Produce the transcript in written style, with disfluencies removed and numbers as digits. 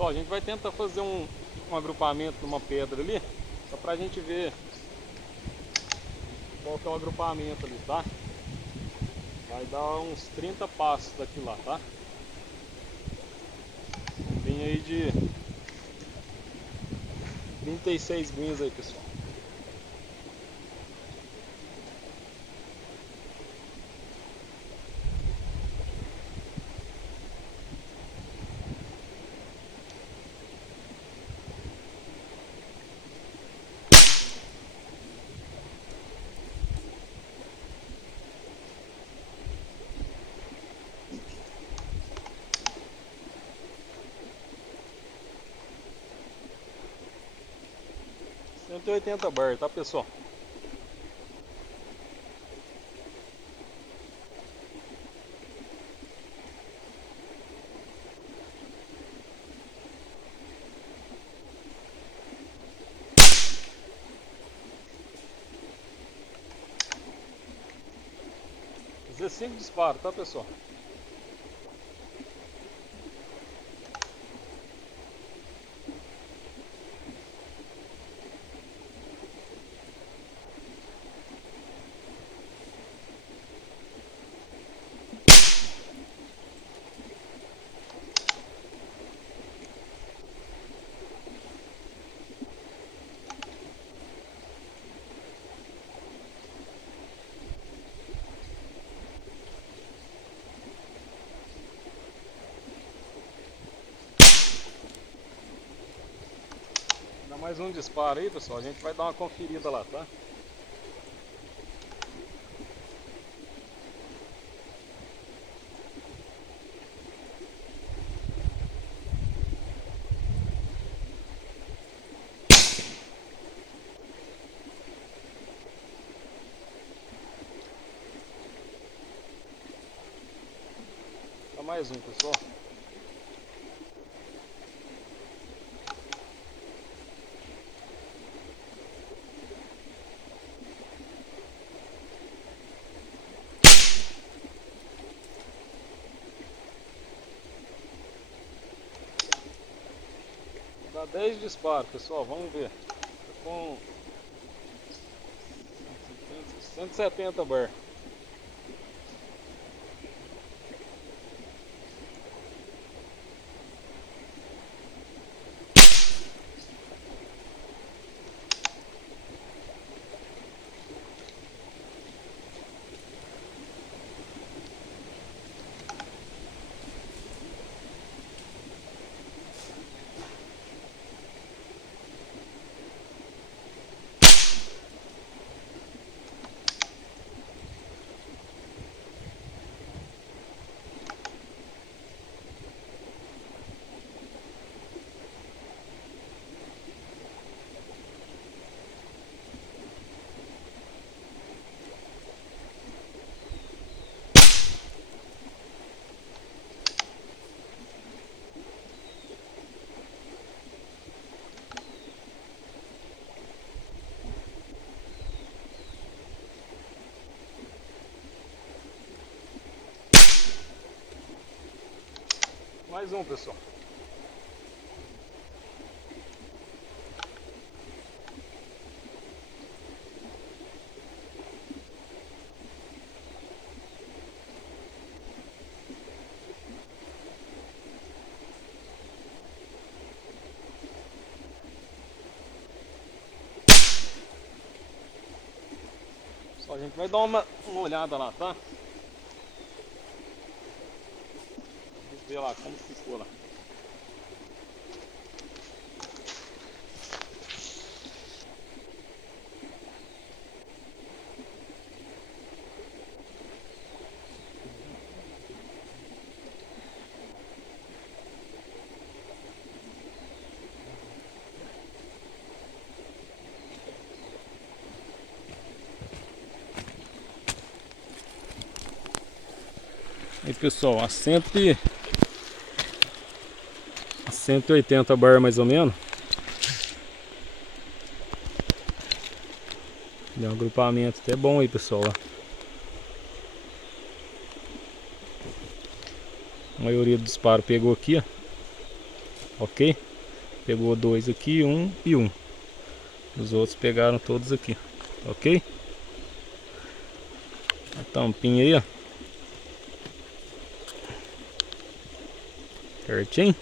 Só, a gente vai tentar fazer um agrupamento numa pedra ali, só pra gente ver qual que é o agrupamento ali, tá? Vai dar uns 30 passos daqui lá, tá? Vem aí de 36 guinhas aí, pessoal. Cento e 180 bar, tá, pessoal? Fazer 5 disparos, tá, pessoal? Dá mais um disparo aí, pessoal. A gente vai dar uma conferida lá, tá? Dá mais um, pessoal. Dá 10 disparos, pessoal. Vamos ver. Tô com 170 bar. Mais um, pessoal. Só a gente vai dar uma olhada lá, tá? Vamos ver lá como ficou lá. Aí, pessoal, a 180 bar mais ou menos. Deu um agrupamento até bom aí, pessoal. Ó. A maioria do disparo pegou aqui, ó. Ok? Pegou 2 aqui, 1 e 1. Os outros pegaram todos aqui, ok? A tampinha aí, ó. Certinho?